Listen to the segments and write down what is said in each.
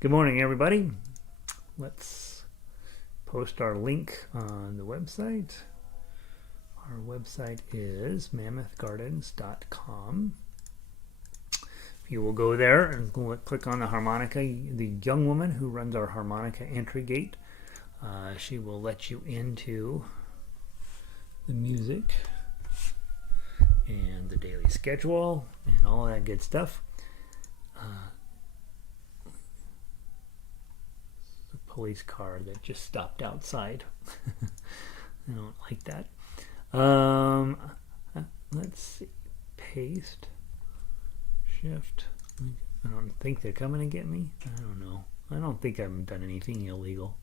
Good morning, everybody. Let's post our link on the website. Our website is mammothgardens.com. You will go there and click on the harmonica. The young woman who runs our harmonica entry gate, she will let you into the music and the daily schedule and all that good stuff. Police car that just stopped outside. I don't like that. Let's see. Paste. Shift. I don't think they're coming to get me. I don't know. I don't think I've done anything illegal.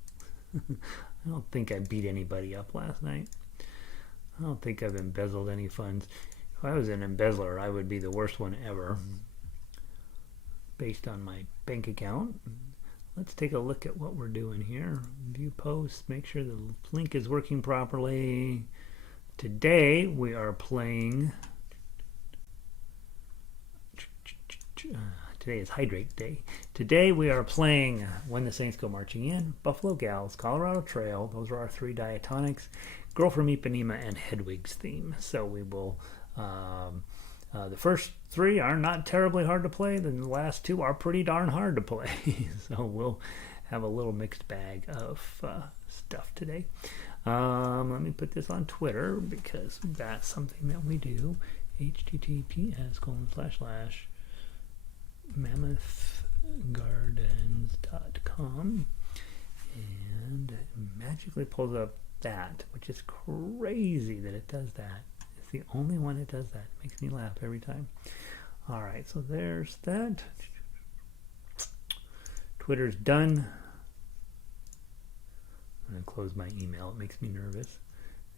I don't think I beat anybody up last night. I don't think I've embezzled any funds. If I was an embezzler, I would be the worst one ever. Based on my bank account. Let's take a look at what we're doing here. View posts, make sure the link is working properly. Today we are playing, today is Hydrate Day. Today we are playing When the Saints Go Marching In, Buffalo Gals, Colorado Trail, those are our three diatonics, Girl from Ipanema, and Hedwig's theme. So we will, the first three are not terribly hard to play. The last two are pretty darn hard to play. So we'll have a little mixed bag of stuff today. Let me put this on Twitter because that's something that we do. https://mammothgardens.com, and it magically pulls up that, which is crazy that it does that. It's the only one that does that. It makes me laugh every time. All right, so there's that. Twitter's done. I'm going to close my email. It makes me nervous.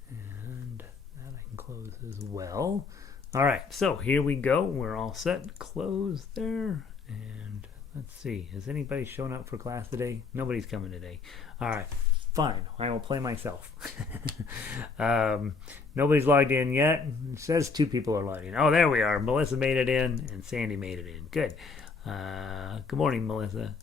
And that I can close as well. All right, so here we go. We're all set. Close there. And let's see. Has anybody shown up for class today? Nobody's coming today. All right. Fine, I will play myself. Nobody's logged in yet. It says two people are logged in. Oh, there we are. Melissa made it in, and Sandy made it in. Good. Good morning, Melissa.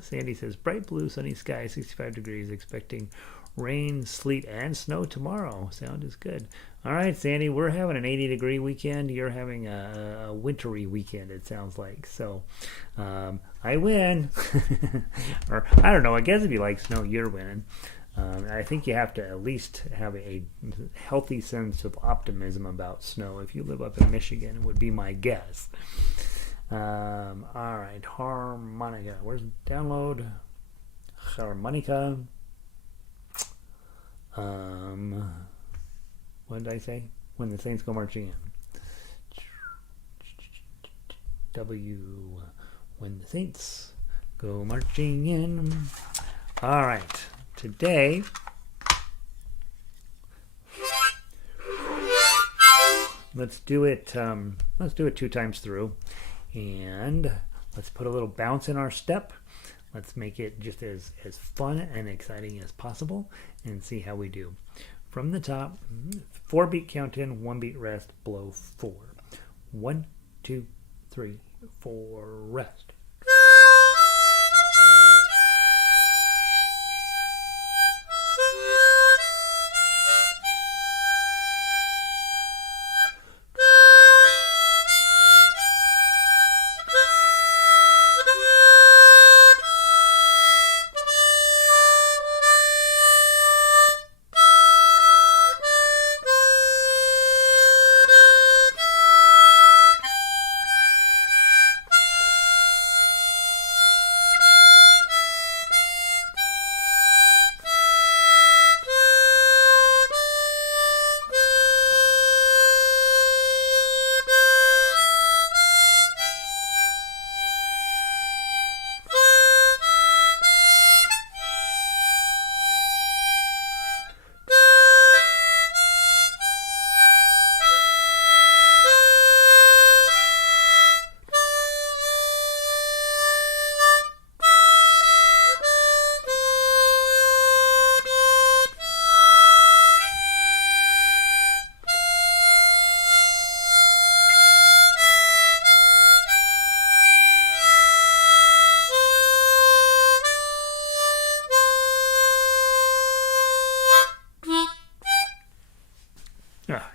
Sandy says, bright blue, sunny sky, 65 degrees, expecting rain, sleet, and snow tomorrow. Sound is good. All right, Sandy, we're having an 80-degree weekend. You're having a wintry weekend, it sounds like. So I win. Or I don't know. I guess if you like snow, you're winning. I think you have to at least have a healthy sense of optimism about snow. If you live up in Michigan, it would be my guess. All right, Harmonica. Where's the download? Harmonica. What did I say? When the Saints Go Marching In. When the Saints Go Marching In. All right. Today, let's do it 2 times through, and let's put a little bounce in our step. Let's make it just as fun and exciting as possible and see how we do. From the top, 4-beat count in, 1-beat rest, blow 4. 1, 2, 3, 4, rest.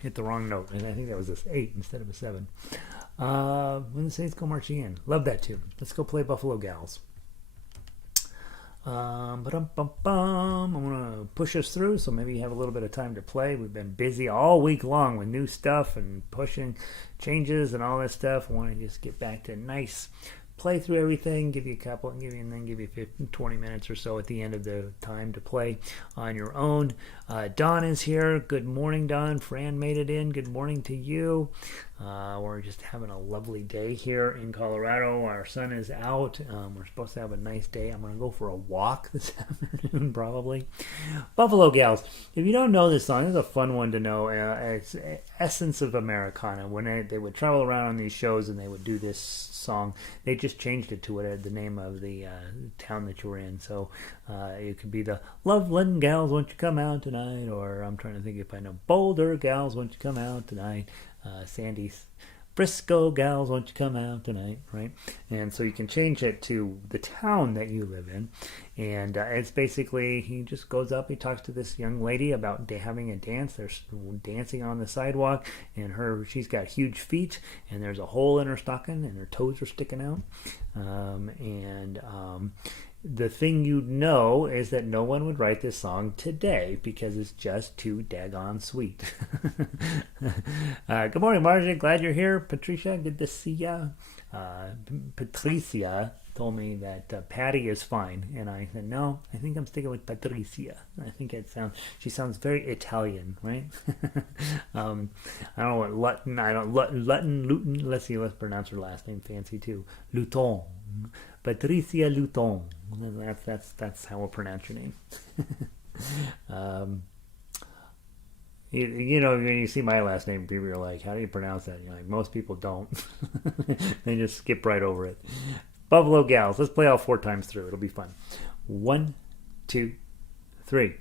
hit the wrong note, and I think that was this 8 instead of a 7. When the Saints Go Marching In. Love that tune. Let's go play Buffalo Gals. I'm going to push us through, so maybe you have a little bit of time to play. We've been busy all week long with new stuff and pushing changes and all that stuff. I want to just get back to nice play through everything, give you a couple, and then give you 15, 20 minutes or so at the end of the time to play on your own. Don is here. Good morning, Don. Fran made it in. Good morning to you. We're just having a lovely day here in Colorado. Our sun is out. We're supposed to have a nice day. I'm going to go for a walk this afternoon, probably. Buffalo Gals. If you don't know this song, it's a fun one to know. It's Essence of Americana. When they would travel around on these shows and they would do this song, they just changed it to the name of the town that you were in. So it could be the Loveland Gals, won't you come out tonight? Or I'm trying to think if I know Boulder Gals, won't you come out tonight? Sandy's Frisco Gals, won't you come out tonight, right? And so you can change it to the town that you live in. And it's basically, he just goes up, he talks to this young lady about having a dance. They're dancing on the sidewalk, and she's got huge feet, and there's a hole in her stocking, and her toes are sticking out. The thing you'd know is that no one would write this song today because it's just too daggone sweet. Good morning, Margie. Glad you're here. Patricia, good to see ya. Patricia told me that Patty is fine, and I said no. I think I'm sticking with Patricia. I think she sounds very Italian, right? I don't know what Luton. Let's pronounce her last name fancy too. Luton. Patricia Luton. That's how we'll pronounce your name. You know, when you see my last name, people are like, how do you pronounce that? You're like, most people don't. They just skip right over it. Buffalo Gals. Let's play all 4 times through. It'll be fun. 1, 2, 3.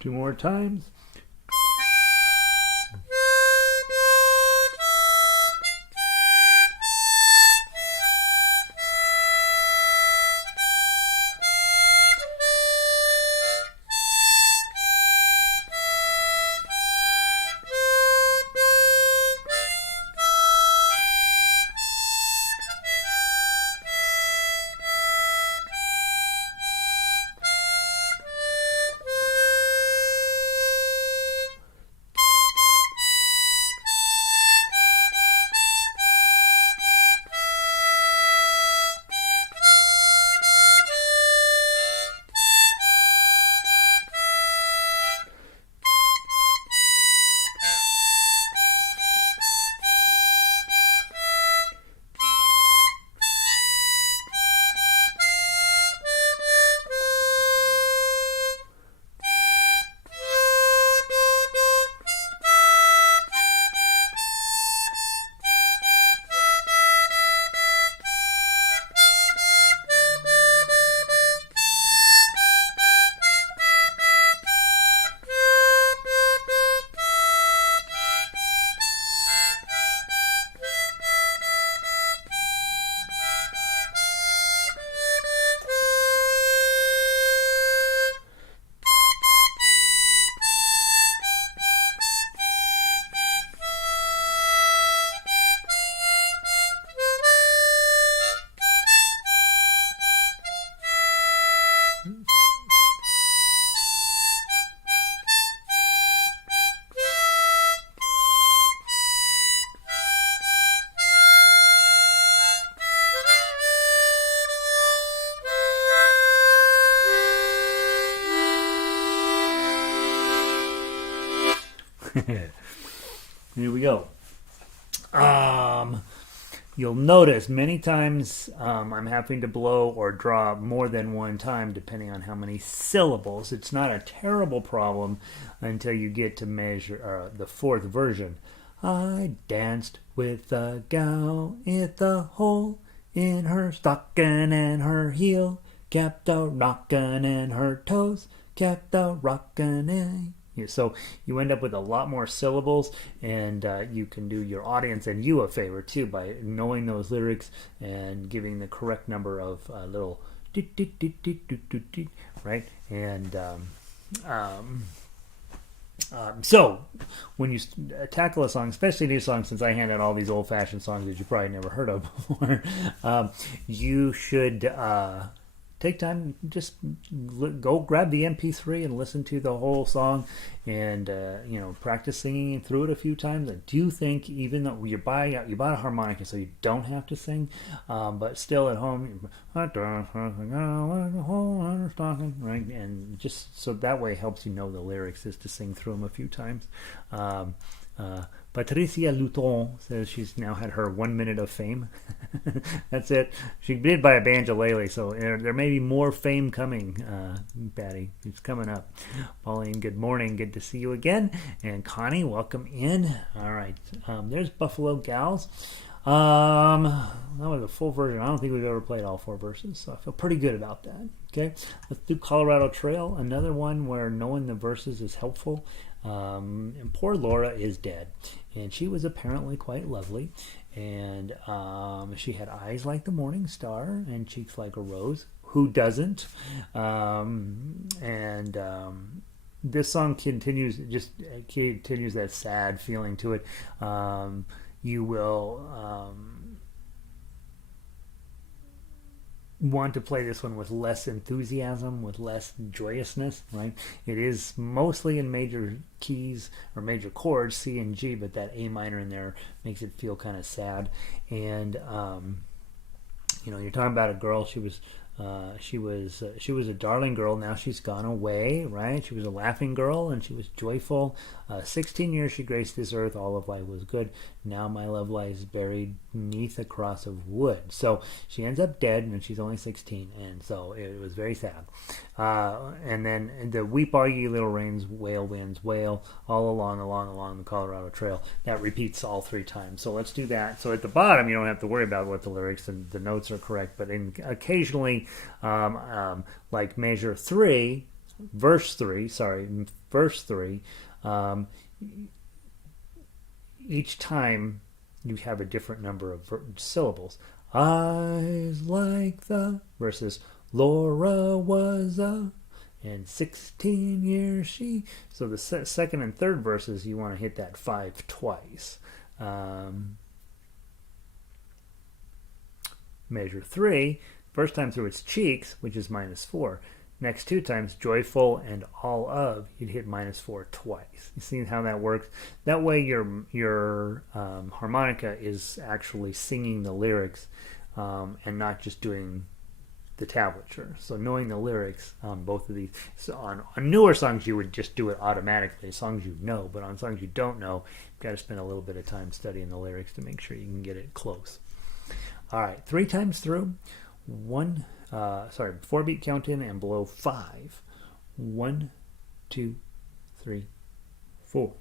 2 more times. Here we go. You'll notice many times I'm having to blow or draw more than one time depending on how many syllables. It's not a terrible problem until you get to measure the fourth version. I danced with a gal at the hole in her stocking and her heel, kept a rockin' and her toes, kept a rockin' and... So you end up with a lot more syllables, and you can do your audience and you a favor too by knowing those lyrics and giving the correct number of little right? And so when you tackle a song, especially a new song, since I hand out all these old-fashioned songs that you probably never heard of before, you should take time, just go grab the MP3 and listen to the whole song, and practice singing through it a few times. I do think, even though you bought a harmonica, so you don't have to sing, but still at home, right? And just so that way helps you know the lyrics, is to sing through them a few times. Patricia Luton says she's now had her 1 minute of fame. That's it. She did buy a banjolele, so there may be more fame coming, Patty. It's coming up. Pauline, good morning. Good to see you again. And Connie, welcome in. All right. There's Buffalo Gals. That was a full version. I don't think we've ever played all four verses, so I feel pretty good about that. Okay. Let's do Colorado Trail, another one where knowing the verses is helpful. And poor Laura is dead, and she was apparently quite lovely, and she had eyes like the morning star and cheeks like a rose. Who doesn't? This song continues that sad feeling to it. You will want to play this one with less enthusiasm, with less joyousness, right? It is mostly in major keys or major chords, C and G, but that A minor in there makes it feel kind of sad. And you're talking about a girl. She was a darling girl. Now she's gone away, right? She was a laughing girl, and she was joyful. 16 years she graced this earth. All of life was good. Now my love lies buried neath a cross of wood. So she ends up dead, and she's only 16, and so it was very sad. And then the weep all ye little rains, wail winds, wail, all along the Colorado Trail. That repeats all three times. So let's do that. So at the bottom, you don't have to worry about what the lyrics and the notes are correct, but occasionally, like measure 3, verse 3, each time you have a different number of syllables. Eyes like the versus Laura was a, and 16 years she. So the second and third verses, you want to hit that 5 twice. Measure 3, first time through its cheeks, which is -4. Next 2 times, joyful and all of, you'd hit -4 twice. You see how that works? That way your harmonica is actually singing the lyrics and not just doing the tablature. So knowing the lyrics on both of these. So on newer songs, you would just do it automatically, songs you know. But on songs you don't know, you've got to spend a little bit of time studying the lyrics to make sure you can get it close. All right, 3 times through. 4-beat count in and below 5. 1, 2, 3, 4.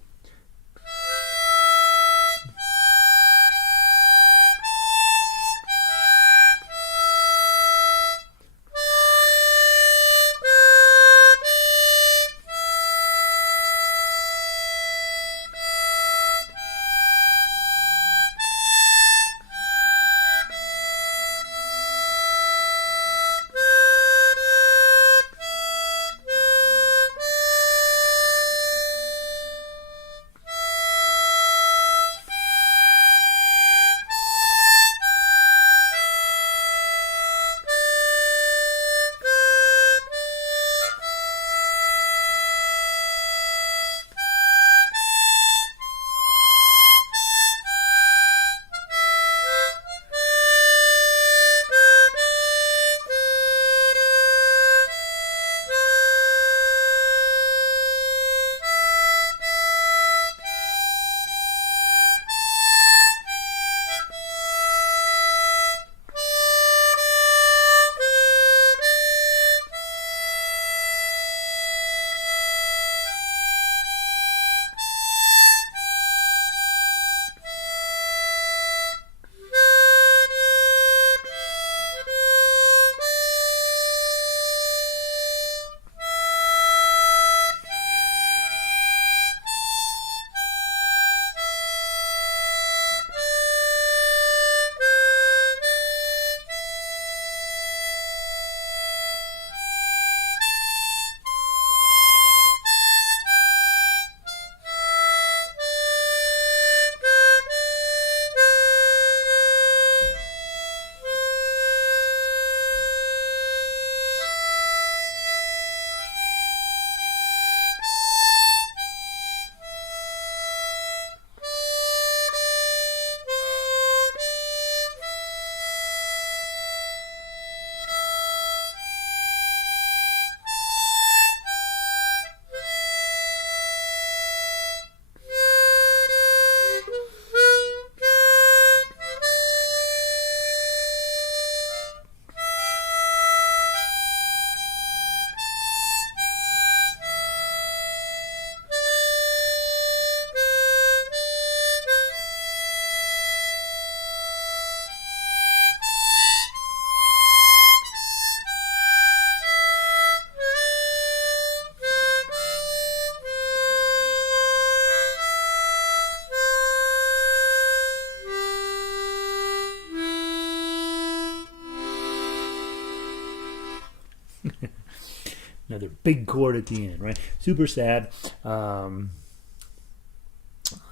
big chord at the end, right? Super sad. I'm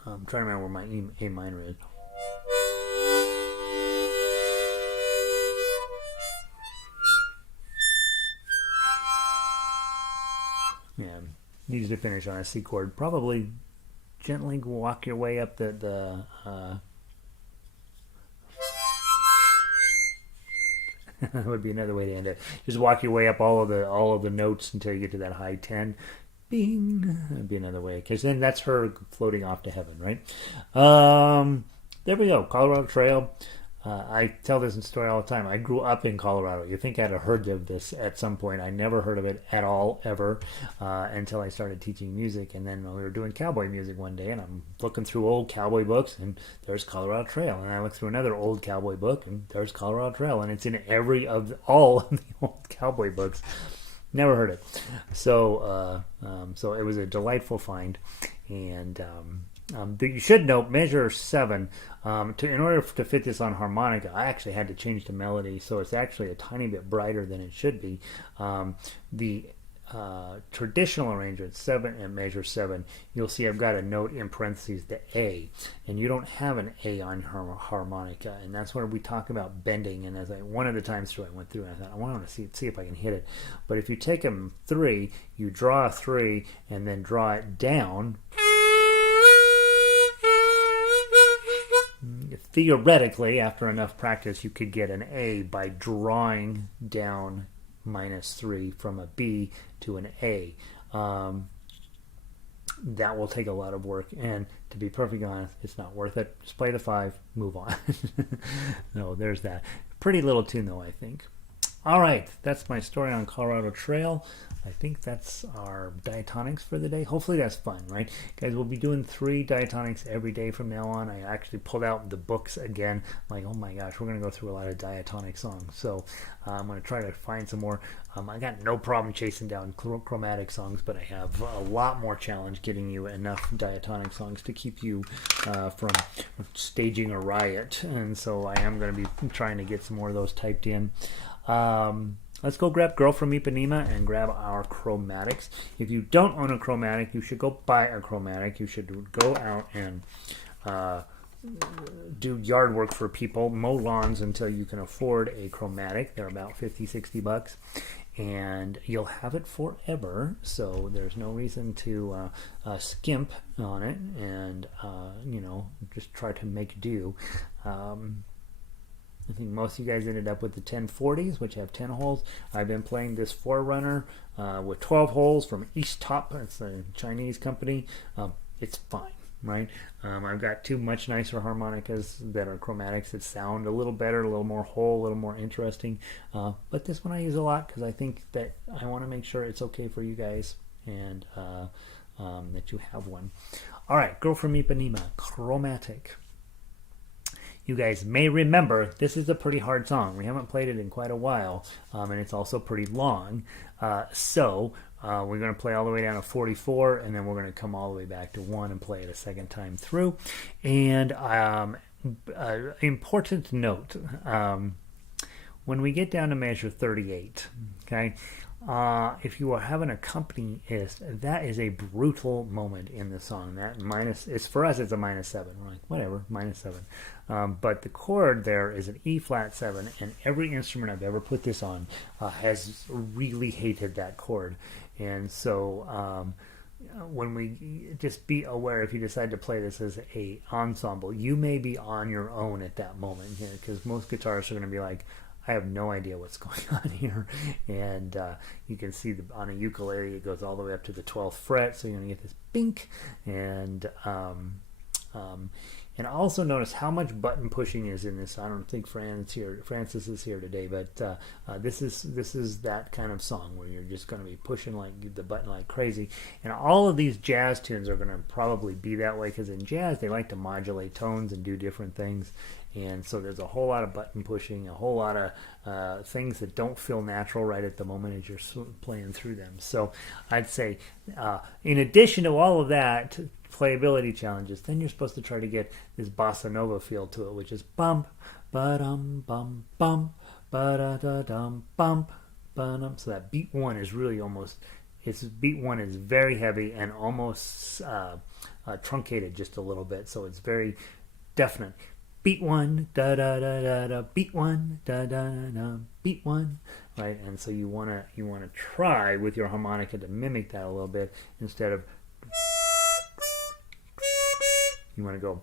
trying to remember where my A minor is. Yeah, needs to finish on a C chord. Probably gently walk your way up the that would be another way to end it. Just walk your way up all of the notes until you get to that high 10. Bing. That'd be another way, because then that's her floating off to heaven, right? There we go. Colorado Trail. I tell this story all the time. I grew up in Colorado. You think I'd have heard of this at some point. I never heard of it at all, ever, until I started teaching music. And then we were doing cowboy music one day, and I'm looking through old cowboy books, and there's Colorado Trail. And I look through another old cowboy book, and there's Colorado Trail. And it's in all of the old cowboy books. Never heard it. So it was a delightful find. And you should note, measure 7. In order to fit this on harmonica, I actually had to change the melody, so it's actually a tiny bit brighter than it should be. The traditional arrangement, 7 and measure 7, you'll see I've got a note in parentheses, the A, and you don't have an A on harmonica, and that's where we talk about bending. And as one of the times through, I went through and I thought, I want to see if I can hit it. But if you take them 3, you draw a 3 and then draw it down. Theoretically, after enough practice, you could get an A by drawing down -3 from a B to an A. That will take a lot of work, and to be perfectly honest, it's not worth it. Just play the 5, move on. No, there's that. Pretty little tune, though, I think. All right, that's my story on Colorado Trail. I think that's our diatonics for the day. Hopefully that's fun, right? Guys, we'll be doing 3 diatonics every day from now on. I actually pulled out the books again. I'm like, oh my gosh, we're going to go through a lot of diatonic songs. So I'm going to try to find some more. I got no problem chasing down chromatic songs, but I have a lot more challenge getting you enough diatonic songs to keep you from staging a riot. And so I am going to be trying to get some more of those typed in. Let's go grab Girl from Ipanema and grab our chromatics. If you don't own a chromatic, you should go buy a chromatic. You should go out and do yard work for people, mow lawns until you can afford a chromatic. They're about $50-$60, and you'll have it forever. So there's no reason to skimp on it, and just try to make do. I think most of you guys ended up with the 1040s, which have 10 holes. I've been playing this Forerunner with 12 holes from East Top. It's a Chinese company. It's fine, right? I've got 2 much nicer harmonicas that are chromatics that sound a little better, a little more whole, a little more interesting. But this one I use a lot because I think that I want to make sure it's okay for you guys, and that you have one. All right, Girl from Ipanema, chromatic. You guys may remember, this is a pretty hard song. We haven't played it in quite a while, and it's also pretty long. So we're going to play all the way down to 44, and then we're going to come all the way back to 1 and play it a second time through. And important note, when we get down to measure 38, okay, if you are having a accompanist, that is a brutal moment in the song. That it's for us, it's a -7. We're like, whatever, -7. But the chord there is an E flat 7, and every instrument I've ever put this on has really hated that chord. And so when we just be aware, if you decide to play this as a ensemble, you may be on your own at that moment here, because most guitarists are going to be like, I have no idea what's going on here. And you can see on a ukulele it goes all the way up to the 12th fret, so you're going to get this bink. And also notice how much button pushing is in this. I don't think Francis is here today, but this is that kind of song where you're just going to be pushing like the button like crazy. And all of these jazz tunes are going to probably be that way, because in jazz they like to modulate tones and do different things. And so there's a whole lot of button pushing, a whole lot of things that don't feel natural right at the moment as you're playing through them. So I'd say, in addition to all of that, playability challenges, then you're supposed to try to get this bossa nova feel to it, which is bum, ba-dum, bum, bum, ba-da-da-dum, bum, ba-dum. So that beat 1 is really almost beat one is very heavy and almost truncated just a little bit, so it's very definite. Beat one, da da da da da. Beat one, da da da da. Beat one, right? And so you wanna try with your harmonica to mimic that a little bit instead of. You want to go.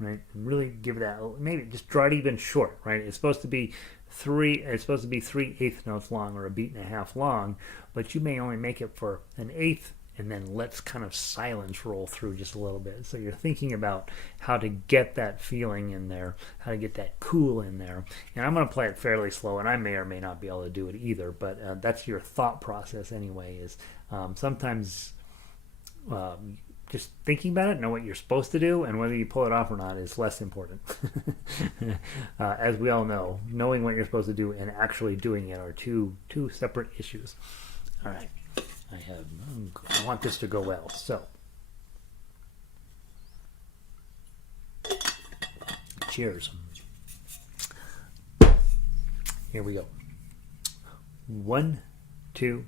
Right, and really give that. Maybe just draw it even short. Right, it's supposed to be 3/8 notes long or a beat and a half long, but you may only make it for an eighth, and then let's kind of silence roll through just a little bit. So you're thinking about how to get that feeling in there, how to get that cool in there. And I'm going to play it fairly slow, and I may or may not be able to do it either, but that's your thought process anyway. Is sometimes just thinking about it, know what you're supposed to do, and whether you pull it off or not is less important. As we all know, knowing what you're supposed to do and actually doing it are two separate issues. All right, I want this to go well, so cheers. Here we go. 1, 2,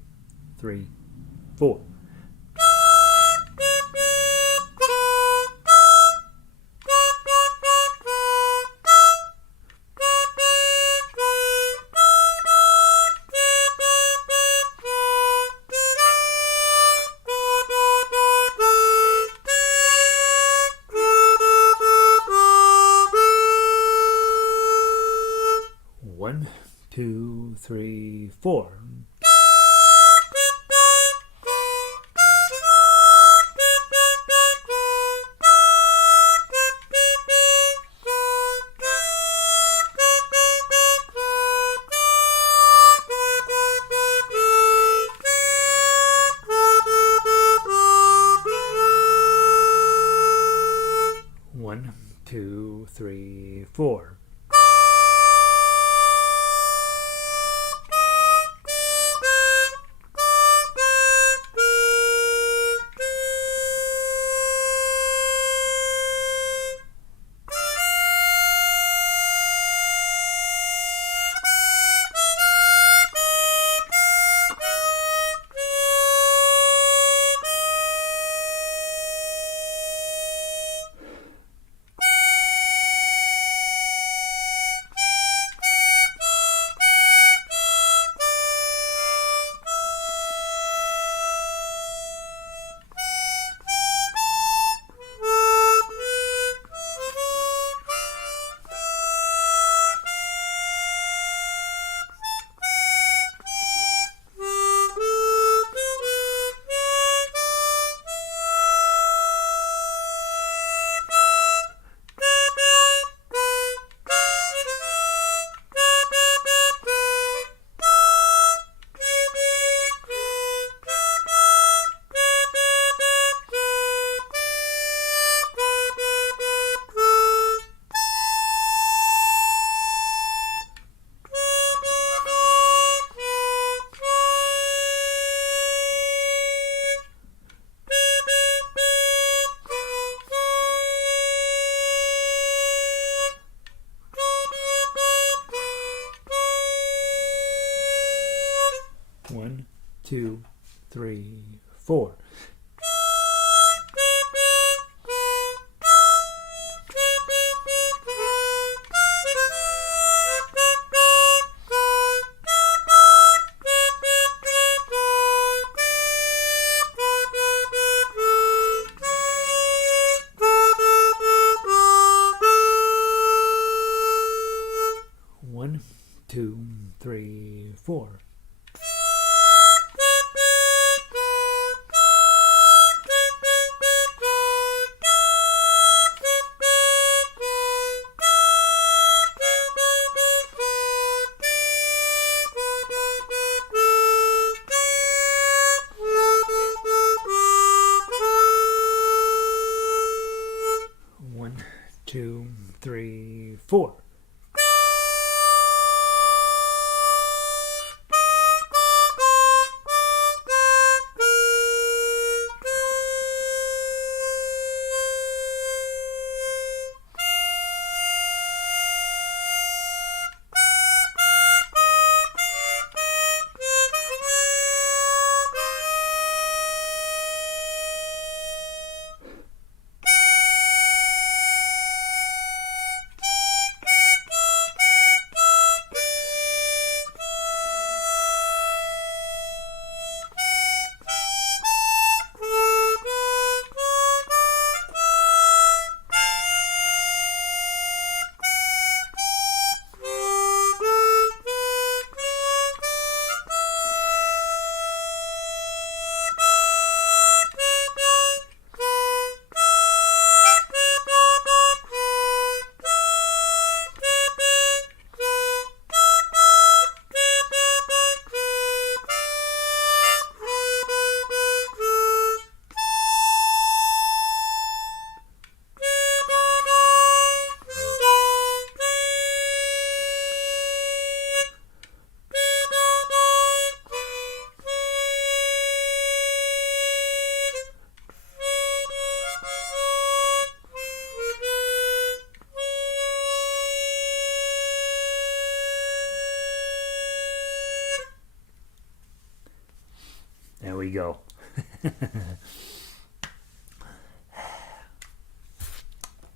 3, 4. 1, 2, 3, 4. One, two, three, four. One, two, three, four. One, two, three, four. One, two, three, four.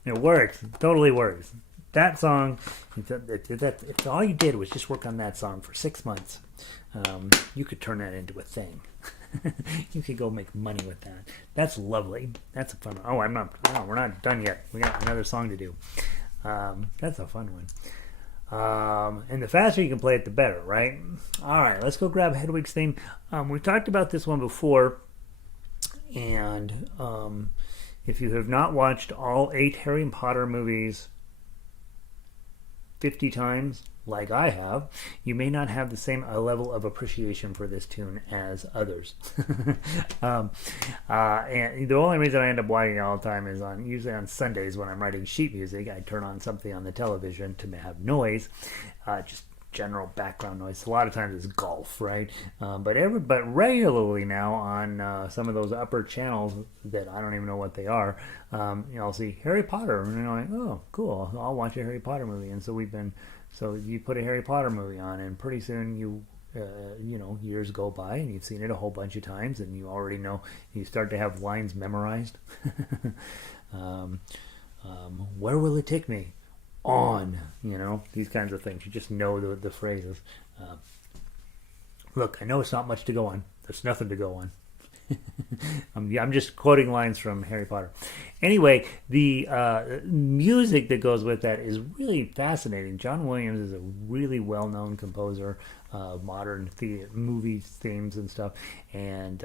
It works. It totally works. That song, if all you did was just work on that song for 6 months, you could turn that into a thing. You could go make money with that. That's lovely. That's a fun one. Oh, we're not done yet. We got another song to do. That's a fun one. And the faster you can play it, the better, right? All right, let's go grab Hedwig's theme. We talked about this one before, and if you have not watched all 8 Harry Potter movies 50 times, like I have, you may not have the same level of appreciation for this tune as others. And the only reason I end up watching it all the time is usually on Sundays when I'm writing sheet music. I turn on something on the television to have noise, just general background noise. A lot of times it's golf, right? But regularly now on some of those upper channels that I don't even know what they are, I'll see Harry Potter, and I'm like, oh, cool, I'll watch a Harry Potter movie. And so you put a Harry Potter movie on, and pretty soon years go by, and you've seen it a whole bunch of times, and you already know. You start to have lines memorized. Where will it take me? On, these kinds of things. You just know the phrases. Look, I know it's not much to go on. There's nothing to go on. I'm just quoting lines from Harry Potter. Anyway, the music that goes with that is really fascinating. John Williams is a really well-known composer of modern movie themes and stuff. And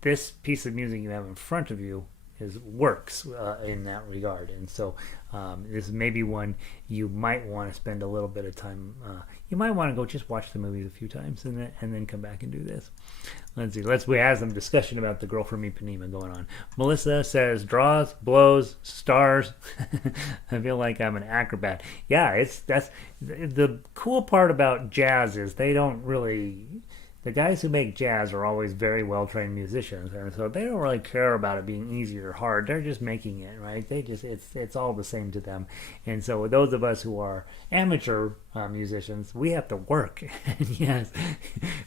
this piece of music you have in front of you works in that regard. And so this may be one you might want to spend a little bit of time. You might want to go just watch the movies a few times and then come back and do this. Let's see. We have some discussion about the girl from Ipanema going on. Melissa says draws, blows, stars. I feel like I'm an acrobat. Yeah, that's the cool part about jazz is they don't really. The guys who make jazz are always very well-trained musicians, and so they don't really care about it being easy or hard. They're just making it, right? It's all the same to them. And so with those of us who are amateur musicians, we have to work. Yes,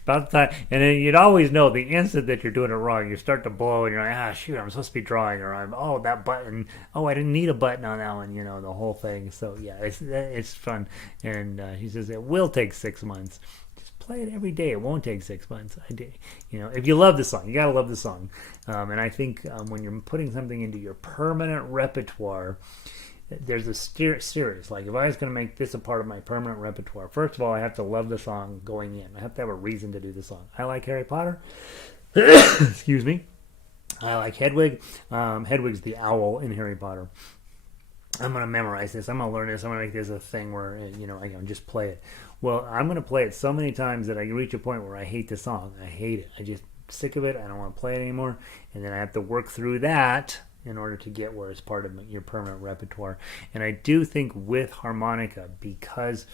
about the time. And then you'd always know the instant that you're doing it wrong, you start to blow, and you're like, shoot, I'm supposed to be drawing, or that button. Oh, I didn't need a button on that one. The whole thing. So yeah, it's fun. And he says it will take 6 months. Play it every day. It won't take 6 months. If you love the song, you gotta love the song. And I think when you're putting something into your permanent repertoire, there's a series. Like if I was going to make this a part of my permanent repertoire, first of all, I have to love the song going in. I have to have a reason to do the song. I like Harry Potter. Excuse me. I like Hedwig. Hedwig's the owl in Harry Potter. I'm going to memorize this. I'm going to learn this. I'm going to make this a thing where, I can just play it. Well, I'm going to play it so many times that I reach a point where I hate the song. I hate it. I just sick of it. I don't want to play it anymore. And then I have to work through that in order to get where it's part of your permanent repertoire. And I do think with harmonica, because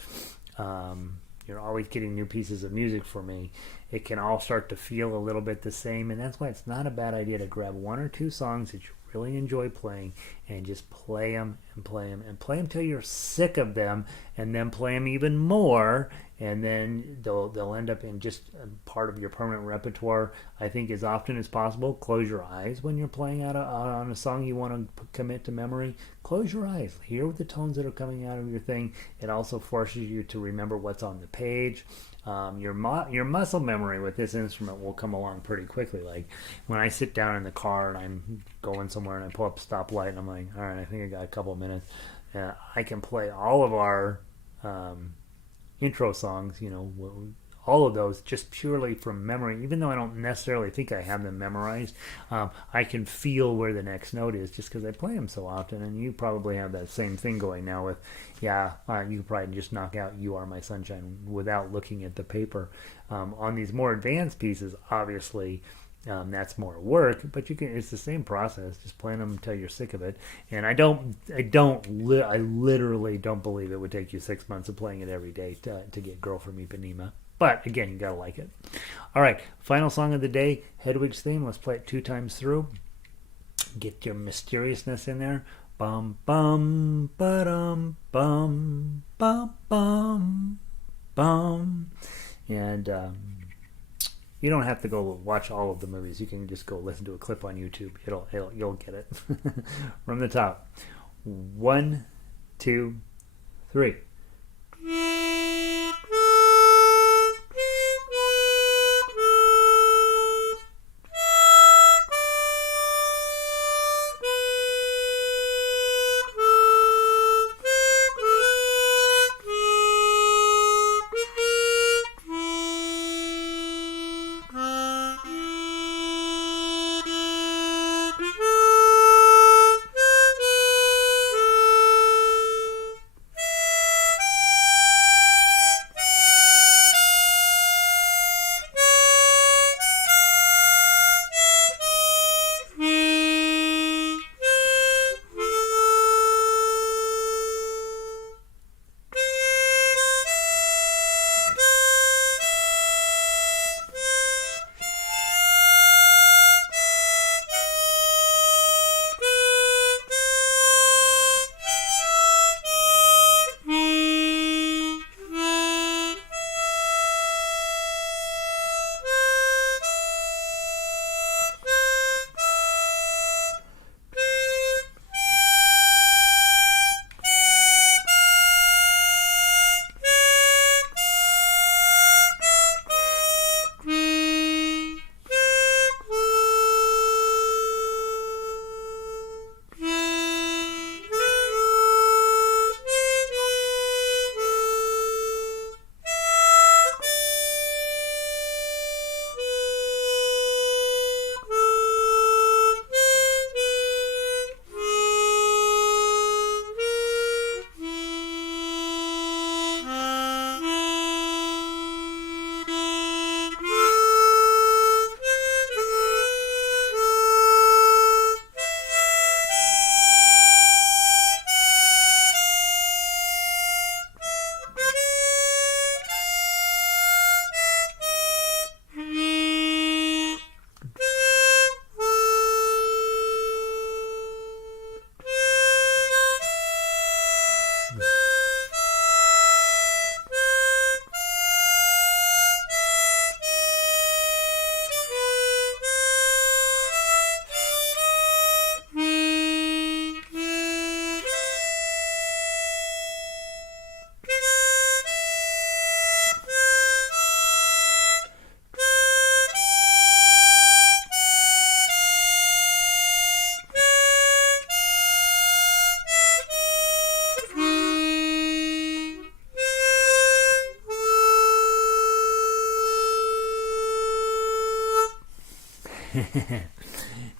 you're always getting new pieces of music for me, it can all start to feel a little bit the same. And that's why it's not a bad idea to grab 1 or 2 songs that you really enjoy playing and just play them and play them and play them till you're sick of them, and then play them even more, and then they'll end up in just part of your permanent repertoire. I think as often as possible, close your eyes when you're playing out on a song you want to commit to memory. Close your eyes, hear the tones that are coming out of your thing. It also forces you to remember what's on the page. Your muscle memory with this instrument will come along pretty quickly. Like when I sit down in the car and I'm going somewhere and I pull up a stoplight and I'm like, all right, I think I got a couple of minutes. I can play all of our intro songs, all of those just purely from memory, even though I don't necessarily think I have them memorized. I can feel where the next note is just because I play them so often. And you probably have that same thing going now with, you could probably just knock out You Are My Sunshine without looking at the paper. On these more advanced pieces, obviously, that's more work, but it's the same process, just playing them until you're sick of it. And I literally don't believe it would take you 6 months of playing it every day to get Girl from Ipanema. But again, you gotta like it. All right, final song of the day, Hedwig's theme. Let's play it 2 times through. Get your mysteriousness in there. Bum bum ba-dum bum bum bum bum. And You don't have to go watch all of the movies. You can just go listen to a clip on YouTube. You'll get it. From the top. 1, 2, 3.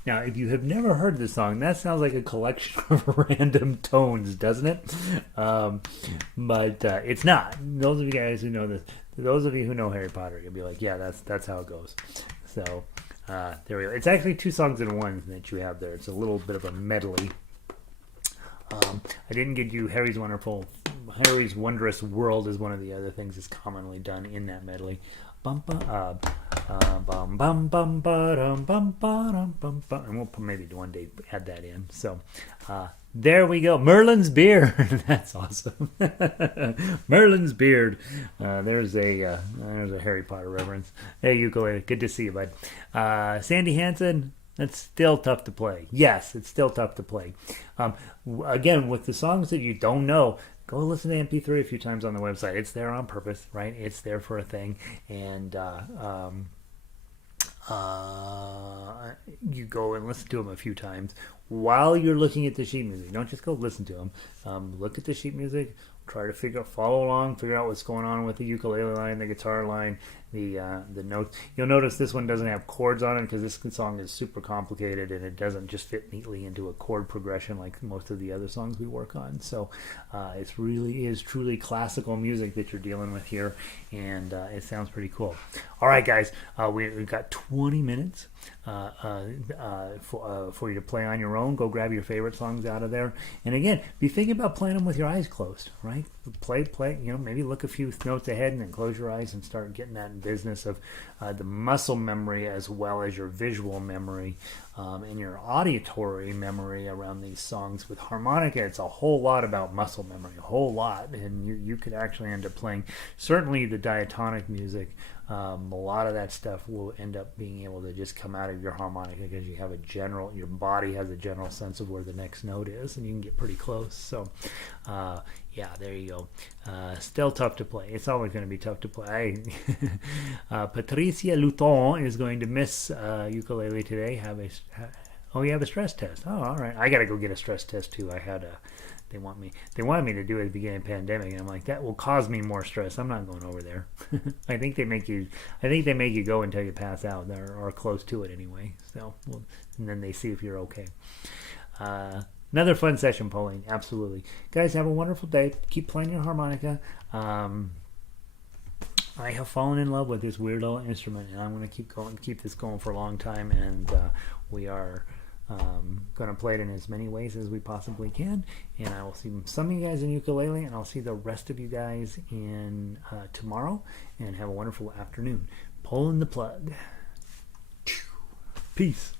Now, if you have never heard this song, that sounds like a collection of random tones, doesn't it? But it's not. Those of you guys who know this, those of you who know Harry Potter, you'll be like, yeah, that's how it goes. So there we go. It's actually 2 songs in one that you have there. It's a little bit of a medley. I didn't get you Harry's Wondrous World is one of the other things that's commonly done in that medley. And we'll maybe one day add that in. So there we go. Merlin's Beard. That's awesome. Merlin's Beard. There's a Harry Potter reference. Hey, ukulele. Good to see you, bud. Sandy Hansen. That's still tough to play. Yes, it's still tough to play. Again, with the songs that you don't know, go listen to MP3 a few times on the website. It's there on purpose, right? It's there for a thing. And you go and listen to them a few times while you're looking at the sheet music. Don't just go listen to them. Look at the sheet music. Try to follow along, figure out what's going on with the ukulele line, the guitar line, the notes. You'll notice this one doesn't have chords on it because this song is super complicated and it doesn't just fit neatly into a chord progression like most of the other songs we work on. So it really is truly classical music that you're dealing with here, and it sounds pretty cool. All right, guys, we've got 20 minutes for you to play on your own. Go grab your favorite songs out of there, and again, be thinking about playing them with your eyes closed, right? play, maybe look a few notes ahead and then close your eyes and start getting that business of the muscle memory as well as your visual memory and your auditory memory around these songs. With harmonica, it's a whole lot about muscle memory, a whole lot, and you could actually end up playing, certainly the diatonic music, a lot of that stuff will end up being able to just come out of your harmonica because you have your body has a general sense of where the next note is, and you can get pretty close. So yeah, there you go. Still tough to play. It's always going to be tough to play. Patricia Luton is going to miss ukulele today. Oh, you have a stress test. Oh, all right. I got to go get a stress test too. They wanted me to do it at the beginning of the pandemic, and I'm like, that will cause me more stress. I'm not going over there. I think they make you go until you pass out, or close to it anyway. So, and then they see if you're okay. Another fun session, Pauline. Absolutely, guys. Have a wonderful day. Keep playing your harmonica. I have fallen in love with this weird little instrument, and I'm going to keep this going for a long time. And we are going to play it in as many ways as we possibly can. And I will see some of you guys in ukulele, and I'll see the rest of you guys in tomorrow. And have a wonderful afternoon. Pulling the plug. Peace.